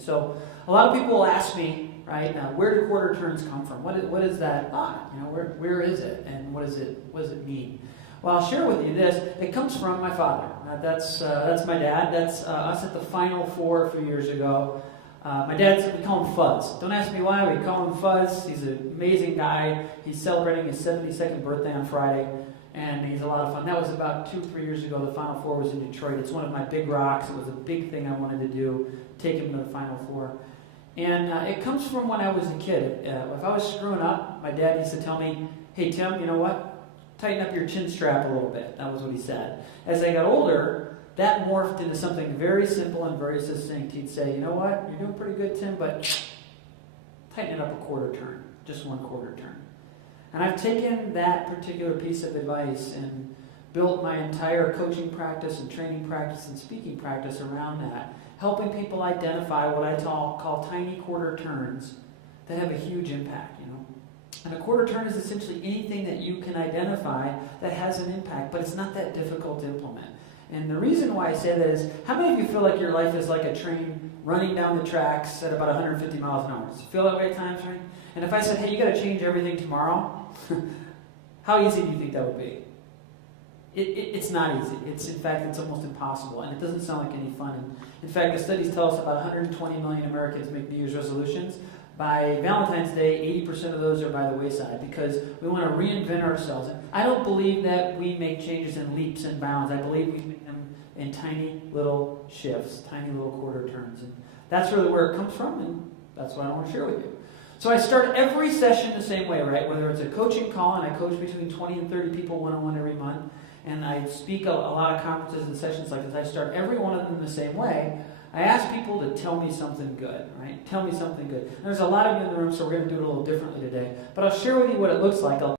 So a lot of people will ask me, right, where do quarter turns come from? What is that thought? Where is it, and what does it mean? Well, I'll share with you this. It comes from my father. That's my dad. That's us at the Final Four a few years ago. My dad, we call him Fuzz. Don't ask me why, we call him Fuzz. He's an amazing guy. He's celebrating his 72nd birthday on Friday, and he's a lot of fun. That was about 2-3 years ago. The Final Four was in Detroit. It's one of my big rocks. It was a big thing I wanted to do, take him to the Final Four. And it comes from when I was a kid. If I was screwing up, my dad used to tell me, "Hey, Tim, you know what? Tighten up your chin strap a little bit." That was what he said. As I got older, that morphed into something very simple and very succinct. He'd say, "You know what? You're doing pretty good, Tim, but tighten it up a quarter turn, just 1 quarter turn." And I've taken that particular piece of advice and built my entire coaching practice and training practice and speaking practice around that, helping people identify what I call tiny quarter turns that have a huge impact, And a quarter turn is essentially anything that you can identify that has an impact, but it's not that difficult to implement. And the reason why I say that is, how many of you feel like your life is like a train running down the tracks at about 150 miles an hour? Does it feel that way at times, right? And if I said, "Hey, you got to change everything tomorrow," how easy do you think that would be? It's not easy. In fact, it's almost impossible, and it doesn't sound like any fun. And in fact, the studies tell us about 120 million Americans make New Year's resolutions. By Valentine's Day, 80% of those are by the wayside because we want to reinvent ourselves. And I don't believe that we make changes in leaps and bounds. I believe we make them in tiny little shifts, tiny little quarter turns. And that's really where it comes from, and that's what I want to share with you. So I start every session the same way, right? Whether it's a coaching call, and I coach between 20 and 30 people one-on-one every month, and I speak a lot of conferences and sessions like this. I start every one of them the same way. I ask people to tell me something good, right? Tell me something good. There's a lot of you in the room, so we're going to do it a little differently today. But I'll share with you what it looks like.